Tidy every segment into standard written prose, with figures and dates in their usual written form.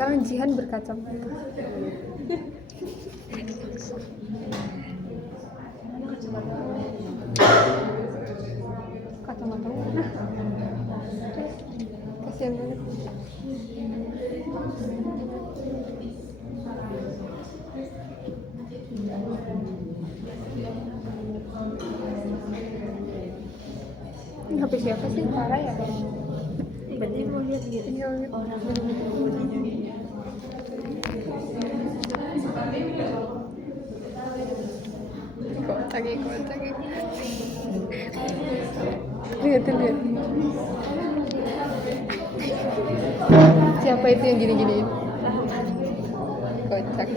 Sekarang Jihan berkacamata. Kacamata mana? Kasihan banget. Ini HP siapa sih? Parah ya? Berarti mau lihat gitu. Iya, Orang kotak. Lihat. Siapa itu yang gini-giniin? Kocak.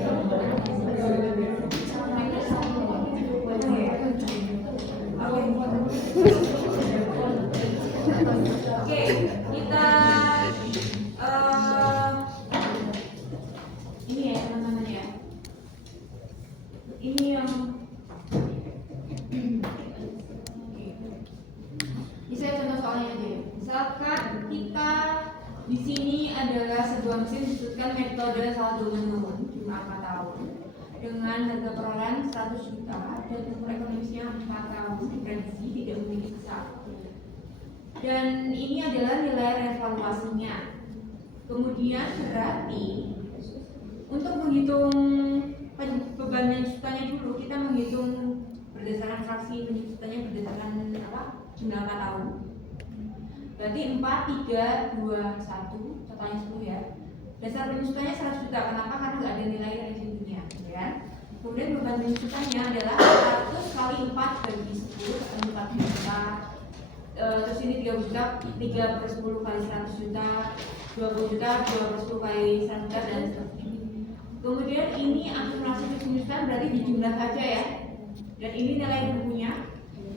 Oke, kita ini ya teman-teman ya. Ini yang ini saya contoh soalnya aja ya. Misalkan kita di sini adalah sebuah mesin disebutkan metode saldo menurun jumlah 4 tahun dengan harga perolehan 100 juta dan umur ekonomisnya 4 tahun, diprediksi tidak memiliki sisa. Dan ini adalah nilai revaluasinya. Kemudian berarti untuk menghitung beban penyusutannya dulu, kita menghitung berdasarkan fraksi penyusutannya berdasarkan jumlah 4 tahun. Berarti 4, 3, 2, 1, totalnya 10 ya. Dasar penyusutannya 100 juta. Kenapa? Karena nggak ada nilai residunya, ya. Kemudian beban penyusutannya adalah 100 kali 4 bagi 10 atau 40 juta. Terus ini 30 juta, 3 per 10 kali 100 juta, 20 juta, 2 per 10 kali 100 juta, dan seterusnya. Kemudian ini akumulasi penyusutan berarti dijumlah saja ya. Dan ini nilai bukunya.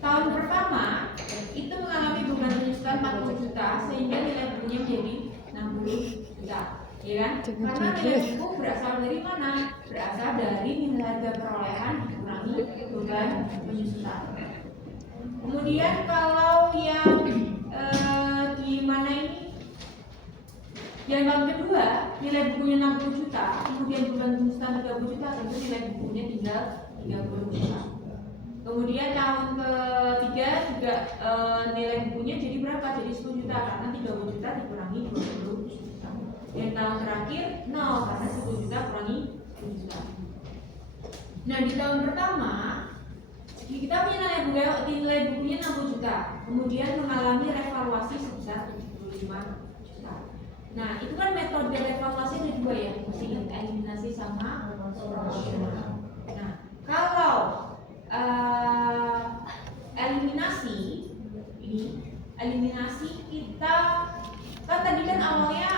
Tahun pertama itu mengalami beban penyusutan 40 juta sehingga nilai bukunya menjadi 60 juta. Ya kan? Karena nilai buku berasal dari mana? Berasal dari nilai harga perolehan dikurangi beban penyusutan. Kemudian kalau yang di mana ini? Yang tahun kedua nilai bukunya 60 juta, kemudian beban penyusutan 30 juta, tentu nilai bukunya tinggal 30 juta. Kemudian tahun ketiga juga nilai bukunya jadi berapa? Jadi 10 juta karena 30 juta dikurangi 20 juta. Dan tahun terakhir 0 karena 10 juta kurangi 10 juta. Nah di tahun pertama kita punya nilai bukunya 60 juta, kemudian mengalami revaluasi sebesar 75 juta. Nah itu kan metode revaluasi ada dua ya, mesti ingat eliminasi sama proporsional. Nah kalau eliminasi kita kan tadi kan awalnya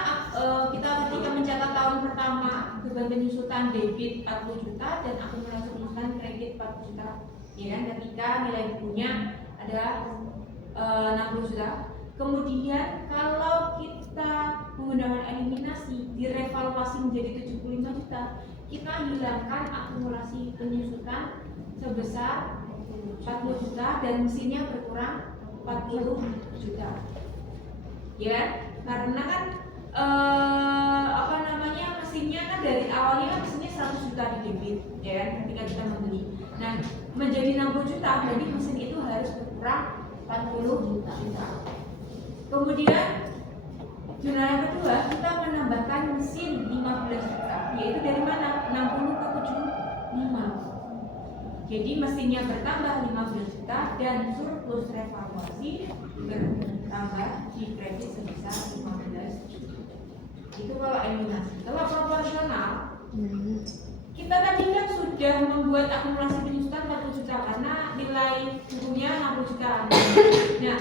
kita ketika mencatat tahun pertama beban penyusutan debit 40 juta dan akumulasi penyusutan kredit 40 juta, ya kan, ketika nilai bukunya ada 60 juta. Kemudian kalau kita menggunakan eliminasi direvaluasi menjadi 75 juta, kita hilangkan akumulasi penyusutan sebesar 40 juta dan mesinnya berkurang 40 juta. Ya, karena kan mesinnya kan dari awalnya kan mesinnya 100 juta di debit, ya, ketika kita membeli. Nah, menjadi 60 juta berarti mesin itu harus berkurang 40 juta. Kemudian jumlah yang kedua kita menambahkan mesin 15 juta, yaitu dari mana? 60 ke 75. Jadi mesinnya bertambah 15 juta dan surplus revaluasi bertambah di kredit sebesar 15 juta. Itu kalau eliminasi. Kalau proporsional, kita tadi kan sudah membuat akumulasi penyusutan 40 juta karena nilai bukunya 60 juta. Nah,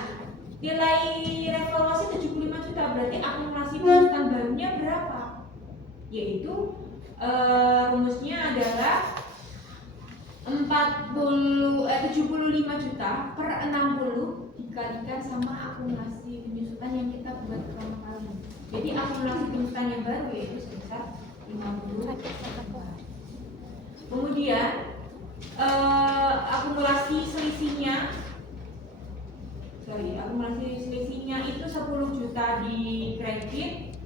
nilai revaluasi 75 juta berarti akumulasi penyusutan barunya berapa? Yaitu rumusnya adalah 75 juta per 60 dikalikan sama akumulasi penyusutan yang kita buat pertama kali. Jadi akumulasi penyusutan yang baru yaitu sebesar 50. Kemudian akumulasi selisihnya itu 10 juta di kredit,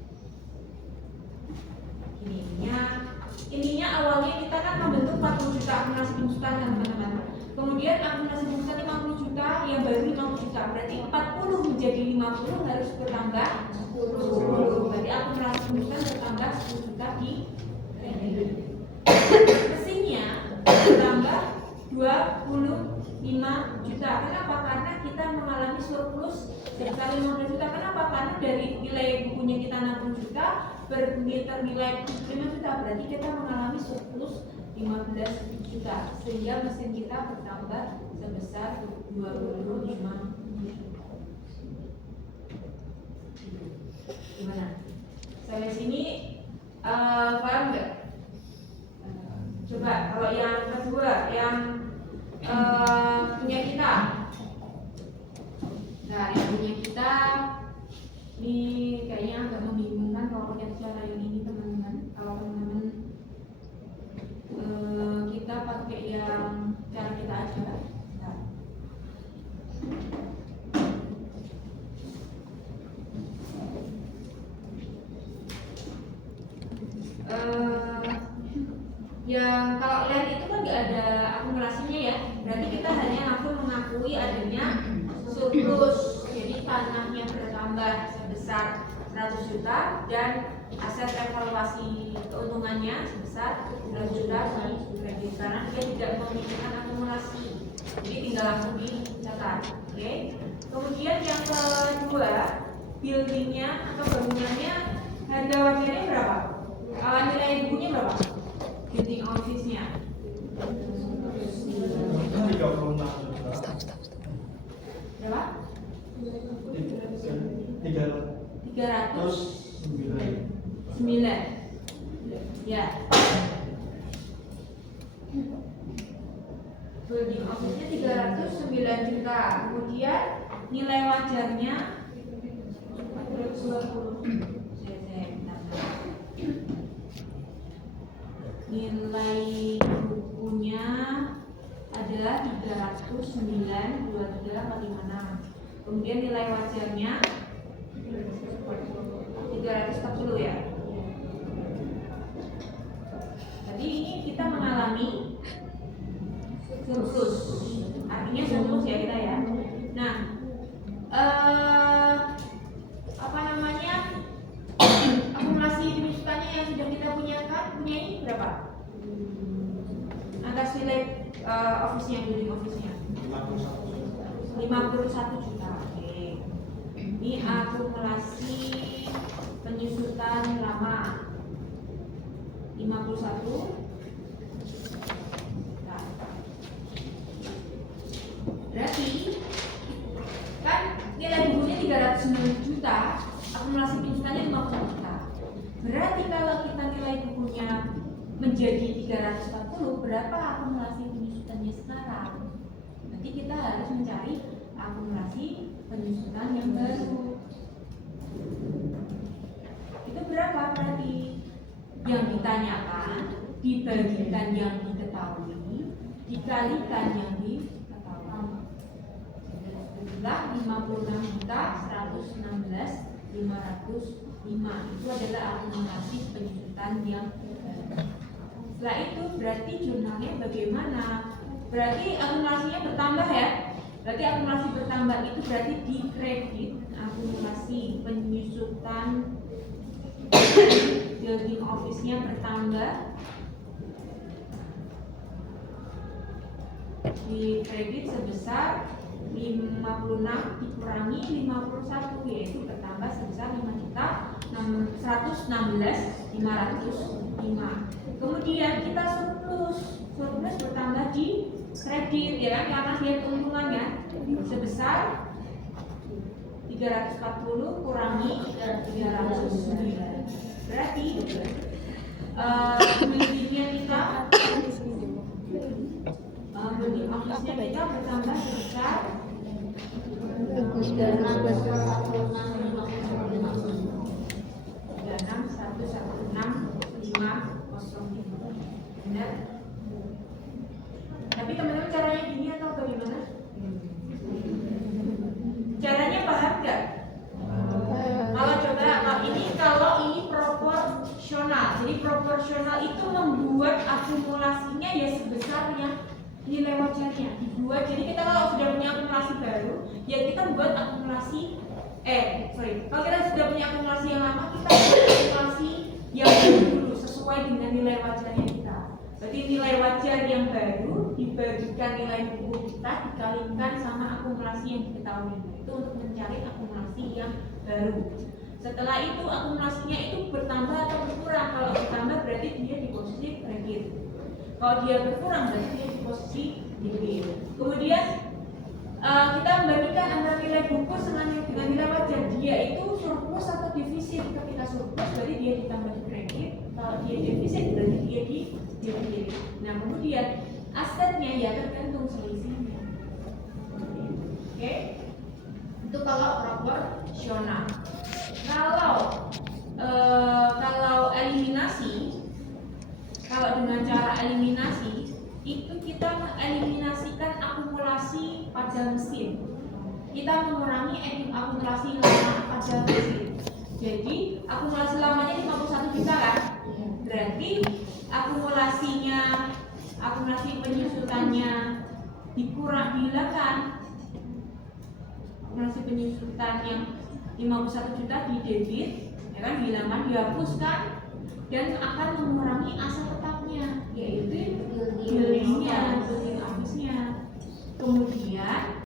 ininya awalnya kita kan membentuk 40 juta akumulasi penjutaan kan teman-teman. Kemudian akumulasi penjutaan 50 juta, yang baru 50 juta. Berarti 40 menjadi 50 harus bertambah 10. Berarti akumulasi penjutaan bertambah 10 juta di kredit. Mesinnya bertambah 25 juta. Kenapa? Karena kita mengalami surplus sebesar 15 juta. Kenapa? Karena dari nilai bukunya kita 60 juta bernilai 5 juta, berarti kita mengalami surplus 15 juta, sehingga mesin kita bertambah sebesar 25 juta. Gimana? Sampai sini paham nggak? Coba kalau yang kedua, yang punya kita. Nah, yang punya kita ini kayaknya agak membingungkan kalau pakai cara yang ini teman-teman. Kalau teman-teman kita pakai yang cara kita aja. Nah. Yang kalau land itu kan nggak ada akumulasinya ya, berarti kita hanya langsung mengakui adanya surplus. Jadi tanahnya bertambah sebesar 100 juta dan aset evaluasi keuntungannya sebesar 100 juta di kredit, karena dia tidak memikirkan akumulasi, jadi tinggal langsung dicatat. Oke. Kemudian yang kedua, buildingnya atau bangunannya harga wajarnya berapa? Nilai bukunya berapa? Building office-nya 36 juta. berapa? 309 ya. Building office-nya 309 juta. Kemudian nilai wajarnya 420. Nilai bukunya adalah 309, 23, 46. Kemudian nilai wajarnya 340 ya. Jadi ini kita mengalami surplus. Artinya surplus ya kita ya. Nah, apa namanya? Akumulasi penyusutannya yang sudah kita punyai berapa? Atas nilai office-nya, building office-nya 51 juta. Oke. Ini akumulasi penyusutan lama 51. Nah. Berarti kan nilai bukunya 309 juta, akumulasi penyusutannya 50 juta. Berarti kalau kita nilai bukunya menjadi 340, berapa akumulasi penyusutannya sekarang? Nanti kita harus mencari akumulasi penyusutan yang baru. Itu berapa berarti? Yang ditanyakan dibagikan yang diketahui dikalikan yang diketahui. Jumlah 56 juta 116 505 itu adalah akumulasi penyusutan yang baru. Setelah itu berarti jurnalnya bagaimana? Berarti akumulasinya bertambah ya. Berarti akumulasi bertambah itu berarti di kredit akumulasi penyusutan building office-nya bertambah, di kredit sebesar 56 dikurangi 51, yaitu bertambah sebesar 5.116.505. Kemudian kita surplus bertambah di kredit ya kan, karena dia keuntungannya sebesar 340 kurangi 309. Berarti buildingnya kita building office-nya kita bertambah sebesar 36.116.505. Benar? Tapi teman-teman caranya gini atau bagaimana? Caranya paham nggak? Kalau ini proporsional. Jadi proporsional itu membuat akumulasinya ya sebesarnya nilai wajarnya dibuat. Jadi kita kalau sudah punya akumulasi baru, ya kita buat akumulasi kalau kita sudah punya akumulasi yang lama, kita buat akumulasi yang baru dulu sesuai dengan nilai wajarnya kita. Berarti nilai wajar yang baru dibagikan nilai buku kita dikalikan sama akumulasi yang diketahui. Itu untuk mencari akumulasi yang baru. Setelah itu akumulasinya itu bertambah atau berkurang. Kalau bertambah berarti dia di posisi bracket. Kalau dia berkurang berarti dia di posisi debit. Kemudian kita membandingkan antara nilai buku dengan nilai wajar. Dia itu surplus atau defisit. Ketika surplus berarti dia ditambah di bracket. Kalau dia defisit berarti dia di debit. Nah kemudian asetnya ya tergantung selisihnya. Oke? Itu kalau proporsional. Kalau eliminasi, kalau dengan cara eliminasi itu kita mengeliminasikan akumulasi pada mesin. Kita mengurangi akumulasi lama pada mesin. Jadi akumulasi lamanya 51 juta kan? Berarti akumulasi penyusutannya dihilangkan. Akumulasi penyusutan yang 51 juta di debit, ya kan, dihilangkan, dihapuskan, dan akan mengurangi aset tetapnya, yaitu yieldingnya, yielding habisnya. Kemudian